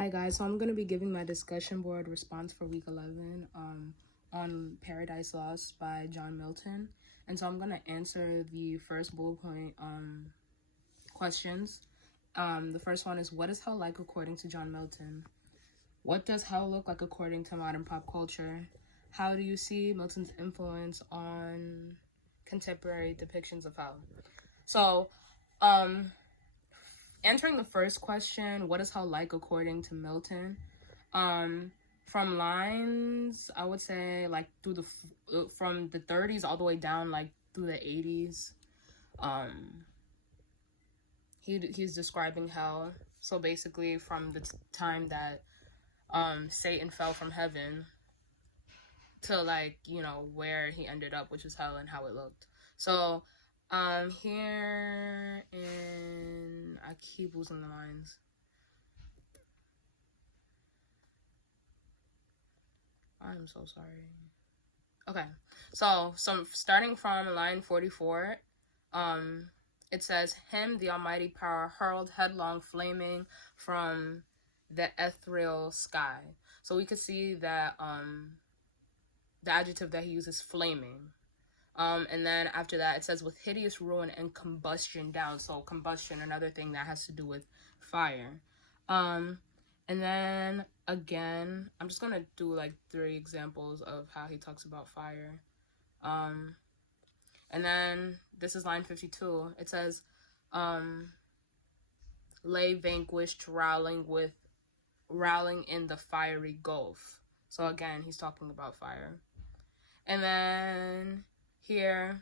Hi guys, so I'm going to be giving my discussion board response for week 11 on Paradise Lost by John Milton. And so I'm going to answer the first bullet point questions. The first one is, what is hell like according to John Milton? What does hell look like according to modern pop culture? How do you see Milton's influence on contemporary depictions of hell? So, answering the first question, what is hell like according to Milton? From lines, I would say like through from the 30s all the way down like through the 80s. He's describing hell. So basically from the time that Satan fell from heaven to like, you know, where he ended up, which is hell and how it looked. So here in, I keep losing the lines. I'm so sorry. Okay, so starting from line 44, it says, him, the almighty power, hurled headlong flaming from the ethereal sky. So we could see that the adjective that he uses, flaming. And then after that, it says, with hideous ruin and combustion down. So combustion, another thing that has to do with fire. And then again, I'm just gonna do like 3 examples of how he talks about fire. And then this is line 52. It says, lay vanquished, rowling in the fiery gulf. So again, he's talking about fire. And then here,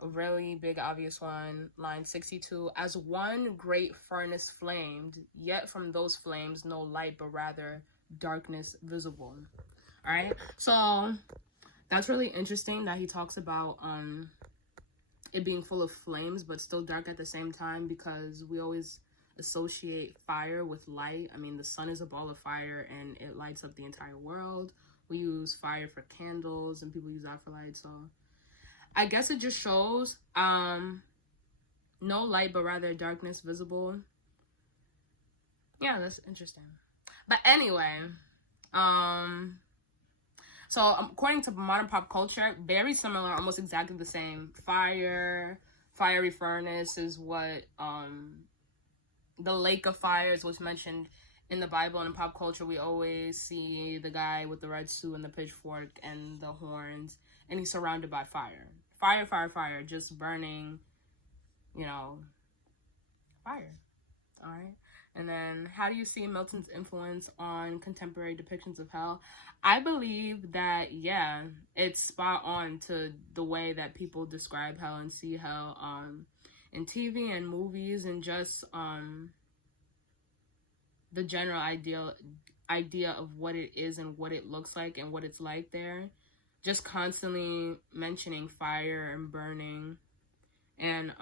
a really big obvious one, line 62, as one great furnace flamed, yet from those flames no light but rather darkness visible. All right, so that's really interesting that he talks about it being full of flames but still dark at the same time, because we always associate fire with light. I mean, the sun is a ball of fire and it lights up the entire world. We use fire for candles and people use that for light. So I guess it just shows no light but rather darkness visible. Yeah, that's interesting. But anyway, so according to modern pop culture, very similar, almost exactly the same. Fiery furnace is what the lake of fires was mentioned in the Bible, and in pop culture we always see the guy with the red suit and the pitchfork and the horns, and he's surrounded by fire. Fire, just burning, you know, fire. All right. And then, how do you see Milton's influence on contemporary depictions of hell? I believe that, yeah, it's spot on to the way that people describe hell and see hell in TV and movies, and just the general idea of what it is and what it looks like and what it's like there. Just constantly mentioning fire and burning, and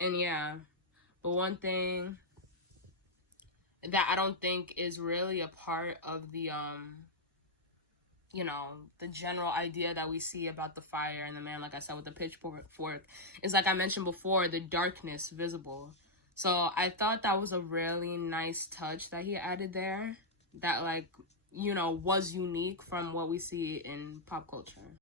yeah. But one thing that I don't think is really a part of the you know, the general idea that we see about the fire and the man, like I said, with the pitchfork, is, like I mentioned before, the darkness visible. So I thought that was a really nice touch that he added there, that, like, you know, was unique from what we see in pop culture.